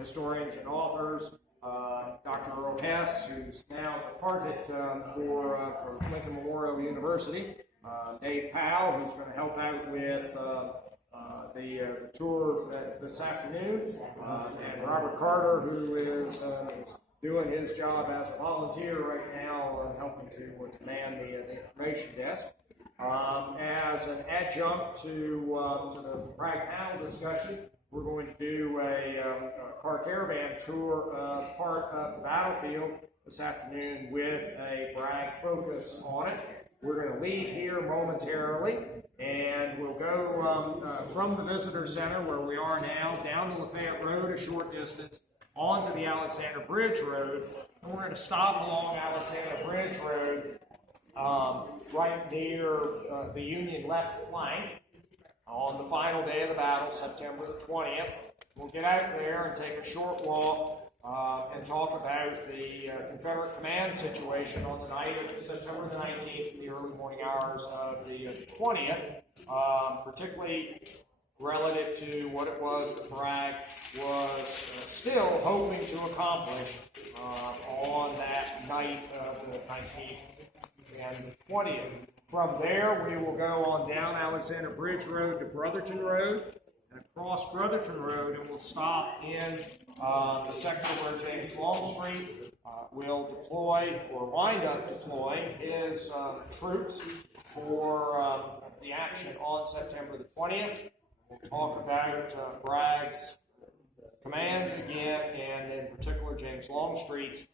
historians and authors, Dr. Earl Hess, who's now departed for Lincoln Memorial University, Dave Powell, who's going to help out with the tour this afternoon, and Robert Carter, who is doing his job as a volunteer right now, helping to man the information desk. As an adjunct to the Bragg panel discussion, we're going to do a car caravan tour of part of the battlefield this afternoon with a Bragg focus on it. We're going to leave here momentarily, and we'll go from the visitor center where we are now down to Lafayette Road a short distance onto the Alexander Bridge Road, and we're going to stop along Alexander Bridge Road right near the Union left flank on the final day of the battle, September the 20th. We'll get out there and take a short walk and talk about the Confederate command situation on the night of September the 19th, in the early morning hours of the 20th, particularly relative to what it was that Bragg was still hoping to accomplish on that night of the 19th and the 20th. From there, we will go on down Alexander Bridge Road to Brotherton Road, and across Brotherton Road, and we'll stop in the sector where James Longstreet will deploy, or wind up deploying, his troops for the action on September the 20th. We'll talk about Bragg's commands again, and in particular James Longstreet's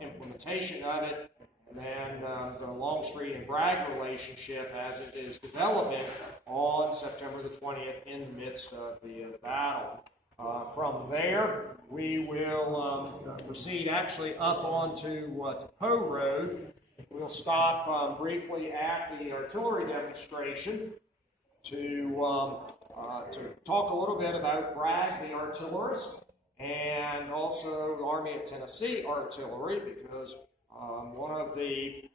implementation of it, and then the Longstreet and Bragg relationship as it is developing on September the 20th in the midst of the battle. From there, we will proceed actually up onto Poe Road. We'll stop briefly at the artillery demonstration to talk a little bit about Bragg, the artillerist, and also the Army of Tennessee artillery, because one of the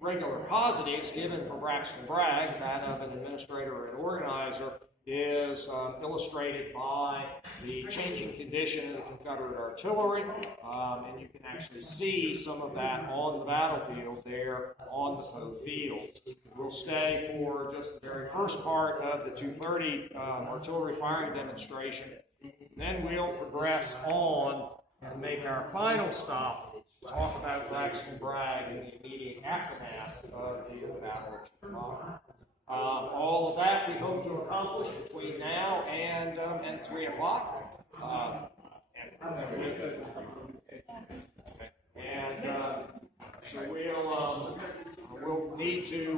regular positives given for Braxton Bragg, that of an administrator and organizer, is illustrated by the changing condition of the Confederate artillery, and you can actually see some of that on the battlefield there on the Poe field. We'll stay for just the very first part of the 2:30 artillery firing demonstration, and then we'll progress on and make our final stop to talk about Braxton Bragg and the immediate aftermath of the Battle of Chickamauga. All of that we hope to accomplish between now and 3 o'clock. So we'll need to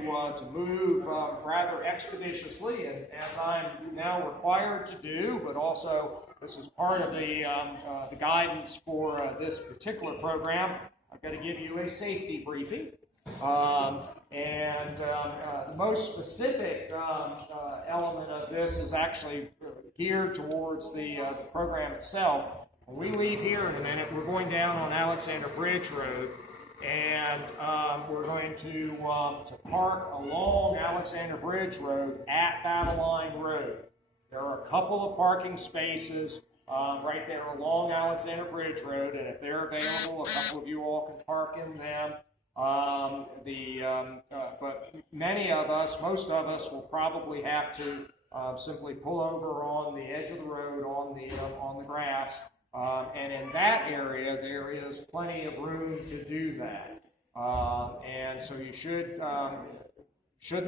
move rather expeditiously, and as I'm now required to do, but also this is part of the guidance for this particular program. I've got to give you a safety briefing. The most specific element of this is actually geared towards the program itself. When we leave here in a minute, we're going down on Alexander Bridge Road, and we're going to park along Alexander Bridge Road at Battle Line Road. There are a couple of parking spaces right there along Alexander Bridge Road, and if they're available, a couple of you all can park in them. But many of us, most of us, will probably have to simply pull over on the edge of the road on the grass, and in that area there is plenty of room to do that, and so you shouldn't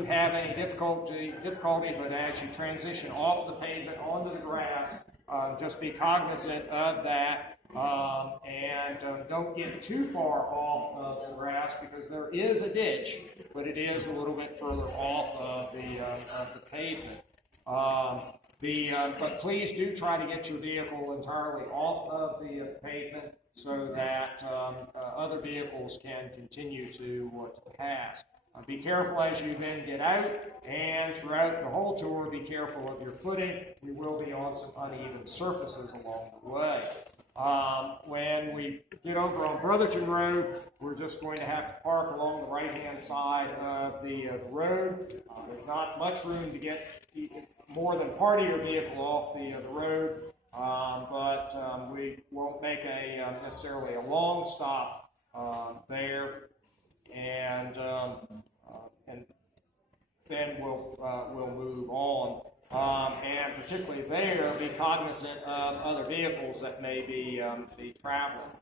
have any difficulty. But as you transition off the pavement onto the grass, just be cognizant of that. And don't get too far off of the grass, because there is a ditch, but it is a little bit further off of the pavement. But please do try to get your vehicle entirely off of the pavement so that other vehicles can continue to pass. Be careful as you then get out, and throughout the whole tour, be careful of your footing. We will be on some uneven surfaces along the way. When we get over on Brotherton Road, we're just going to have to park along the right-hand side of the road. There's not much room to get more than part of your vehicle off the road, but we won't make necessarily a long stop there, and then we'll move on. And particularly there, be cognizant of other vehicles that may be traveling.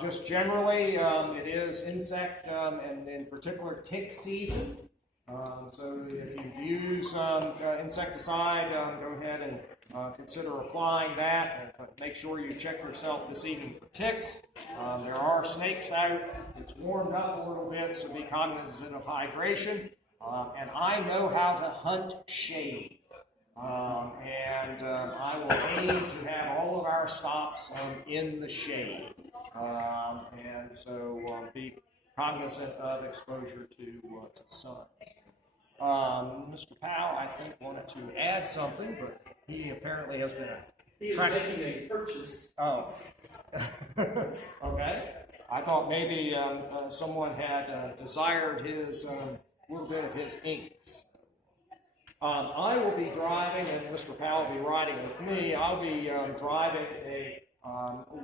Just generally, it is insect and in particular tick season. So if you use insecticide, go ahead and consider applying that, and make sure you check yourself this evening for ticks. There are snakes out. It's warmed up a little bit, so be cognizant of hydration. And I know how to hunt shade. I will aim to have all of our stops in the shade. And so be cognizant of exposure to sun. Mr. Powell, I think, wanted to add something, but he apparently has been He's making a purchase. Oh. Okay. I thought maybe someone had desired his little bit of his inks. I will be driving, and Mr. Powell will be riding with me. I'll be driving a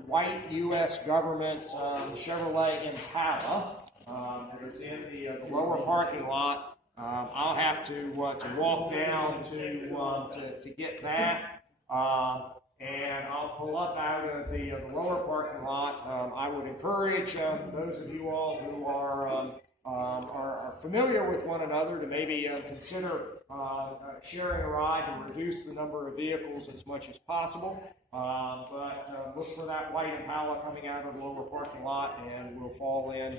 white U.S. government Chevrolet Impala. It is in the lower parking lot. I'll have to walk down to get that, and I'll pull up out of the lower parking lot. I would encourage those of you all who are familiar with one another to maybe consider sharing a ride and reduce the number of vehicles as much as possible. But look for that white Impala coming out of the lower parking lot, and we'll fall in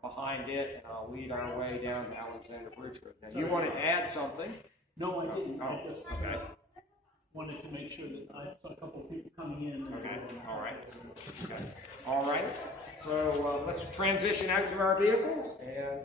behind it, and I'll lead our way down to Alexander Bridge Road. Now, you wanted to add something? No, I didn't. Oh, I just okay. wanted to make sure that I saw a couple of people coming in. Okay, all right. Okay. All right. So let's transition out to our vehicles, and